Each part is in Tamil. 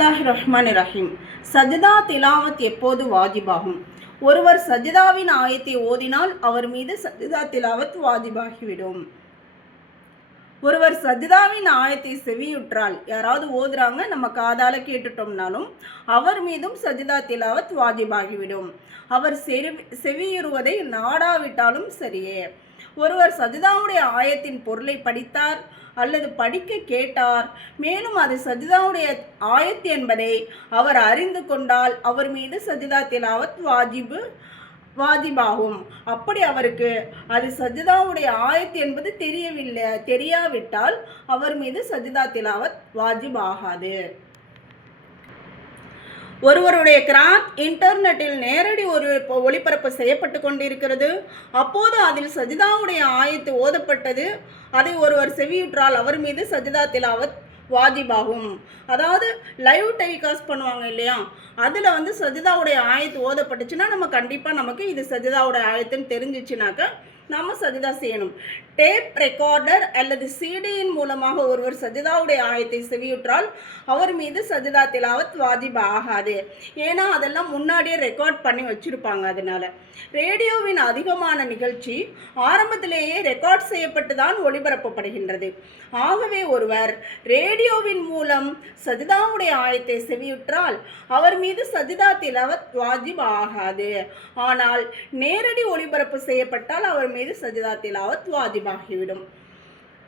பிஸ்மில்லாஹிர்ரஹ்மானிர்ரஹீம். சஜ்தா திலாவத் எப்போது வாஜிபாகும்? ஒருவர் சஜ்தாவின் ஆயத்தை ஓதினால் அவர் மீது சஜ்தா திலாவத் வாஜிபாகிவிடும். ஒருவர் சஜ்தாவின் ஆயத்தை செவியுற்றால், யாராவது ஓதுறாங்க நம்ம காதால கேட்டுட்டோம்னாலும் அவர் மீதும் சஜ்தா திலாவத் வாஜிபாகிவிடும். அவர் செவியுறுவதை நாடாவிட்டாலும் சரியே. ஒருவர் சஜ்தாவுடைய ஆயத்தின் பொருளை படித்தார் அல்லது படிக்க கேட்டார், மேலும் அது சஜ்தாவுடைய ஆயத் என்பதை அவர் அறிந்து கொண்டால் அவர் மீது சஜ்தா திலாவத் வாஜிபாகும். அப்படி அவருக்கு அது சஜ்தாவுடைய ஆயத் என்பது தெரியாவிட்டால் அவர் மீது சஜ்தா திலாவத் வாஜிபாகாது. ஒருவருடைய கிராத் இன்டர்நெட்டில் நேரடி ஒளிபரப்பு செய்யப்பட்டு கொண்டிருக்கிறது. அப்போது அதில் சஜ்தாவுடைய ஆயத்து ஓதப்பட்டது. அதை ஒருவர் செவியுற்றால் அவர் மீது சஜ்தா திலாவத் வாஜிபாகும். அதாவது லைவ் டெலிகாஸ்ட் பண்ணுவாங்க இல்லையா, அதில் சஜ்தாவுடைய ஆயத்து ஓதப்பட்டுச்சுன்னா நம்ம கண்டிப்பாக நமக்கு இது சஜ்தாவுடைய ஆயத்துன்னு தெரிஞ்சிச்சுனாக்கா நம்ம சஜ்தா செய்யணும். டேப் ரெக்கார்டர் அல்லது சிடியின் மூலமாக ஒருவர் சஜ்தாவுடைய ஆயத்தை செவியுற்றால் அவர் மீது சஜ்தா திலாவத் வாஜிப் ஆகாது. ஏன்னா அதெல்லாம் முன்னாடியே ரெக்கார்ட் பண்ணி வச்சுருப்பாங்க. அதனால ரேடியோவின் அதிகமான நிகழ்ச்சி ஆரம்பத்திலேயே ரெக்கார்ட் செய்யப்பட்டு தான் ஒளிபரப்பப்படுகின்றது. ஆகவே ஒருவர் ரேடியோவின் மூலம் சஜ்தாவுடைய ஆயத்தை செவியுற்றால் அவர் மீது சஜ்தா திலாவத் வாஜிப் ஆகாது. ஆனால் நேரடி ஒளிபரப்பு செய்யப்பட்டால் அவர் மீது சஜ்தா திலாவத் வாஜிபாகிவிடும்.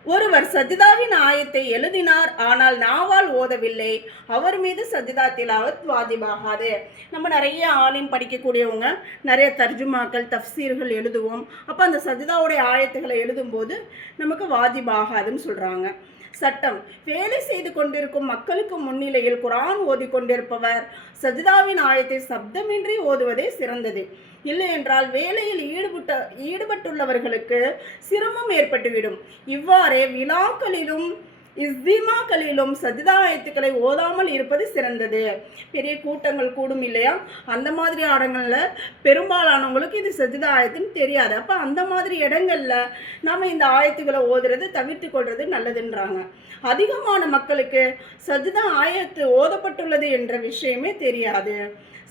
ஒருவர் சஜ்தாவின் ஆயத்தை எழுதினார் ஆனால் நாவால் ஓதவில்லை, அவர் மீது சஜ்தா திலாவத் வாஜிபாகாது. நம்ம நிறைய ஆலிம் படிக்கக்கூடியவங்க நிறைய தர்ஜுமாக்கள் தஃப்சீர்கள் எழுதுவோம். அப்போ அந்த சஜ்தாவுடைய ஆயத்துகளை எழுதும்போது நமக்கு வாஜிபாகாதுன்னு சொல்கிறாங்க. சட்டம்: வேலை செய்து கொண்டிருக்கும் மக்களுக்கு முன்னிலையில் குர்ஆன் ஓதி கொண்டிருப்பவர் சஜ்தாவின் ஆயத்தை சப்தமின்றி ஓதுவதே சிறந்தது. இல்லை என்றால் வேலையில் ஈடுபட்டுள்ளவர்களுக்கு சிரமம் ஏற்பட்டுவிடும். இவ்வாறே விழாக்களிலும் இஸ்திமாக்களிலும் சஜ்தா ஆயத்துக்களை ஓதாமல் இருப்பது சிறந்தது. பெரிய கூட்டங்கள் கூடும் இல்லையா, அந்த மாதிரி இடங்களில் பெரும்பாலானவங்களுக்கு இது சஜ்தா ஆயத்துன்னு தெரியாது. அப்போ அந்த மாதிரி இடங்களில் நம்ம இந்த ஆயத்துக்களை ஓதுறது தவிர்த்து கொள்வது நல்லதுன்றாங்க. அதிகமான மக்களுக்கு சஜ்தா ஆயத்து ஓதப்பட்டுள்ளது என்ற விஷயமே தெரியாது.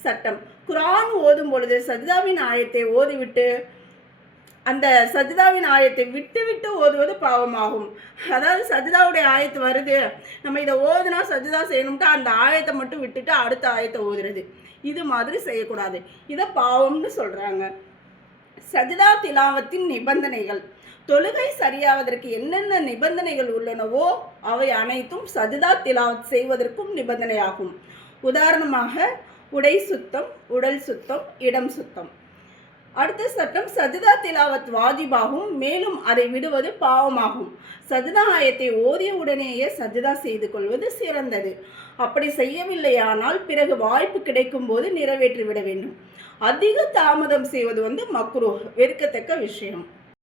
சட்டம்: குர்ஆன் ஓதும் பொழுது சஜ்தாவின் ஆயத்தை ஓதிவிட்டு அந்த சஜ்தாவின் ஆயத்தை விட்டு ஓதுவது பாவமாகும். அதாவது சஜ்தாவுடைய ஆயத்து வருது, நம்ம இதை ஓதுனா சஜ்தா செய்யணும்ட்டு அந்த ஆயத்தை மட்டும் விட்டுட்டு அடுத்த ஆயத்தை ஓதுறது, இது மாதிரி செய்யக்கூடாது. இதை பாவம்னு சொல்கிறாங்க. சஜ்தா திலாவத்தின் நிபந்தனைகள்: தொழுகை சரியாவதற்கு என்னென்ன நிபந்தனைகள் உள்ளனவோ அவை அனைத்தும் சஜ்தா திலாவத் செய்வதற்கும் நிபந்தனையாகும். உதாரணமாக உடை சுத்தம், உடல் சுத்தம், இடம் சுத்தம். அடுத்த சட்டம்: சஜ்தா திலாவத் வாஜிபாகும், மேலும் அதை விடுவது பாவமாகும். சஜ்தா ஆயத்தை ஓதிய உடனேயே சஜ்தா செய்து கொள்வது சிறந்தது. அப்படி செய்யவில்லையானால் பிறகு வாய்ப்பு கிடைக்கும் போது நிறைவேற்றிவிட வேண்டும். அதிக தாமதம் செய்வது மக்ரூஹ், வெறுக்கத்தக்க விஷயம்.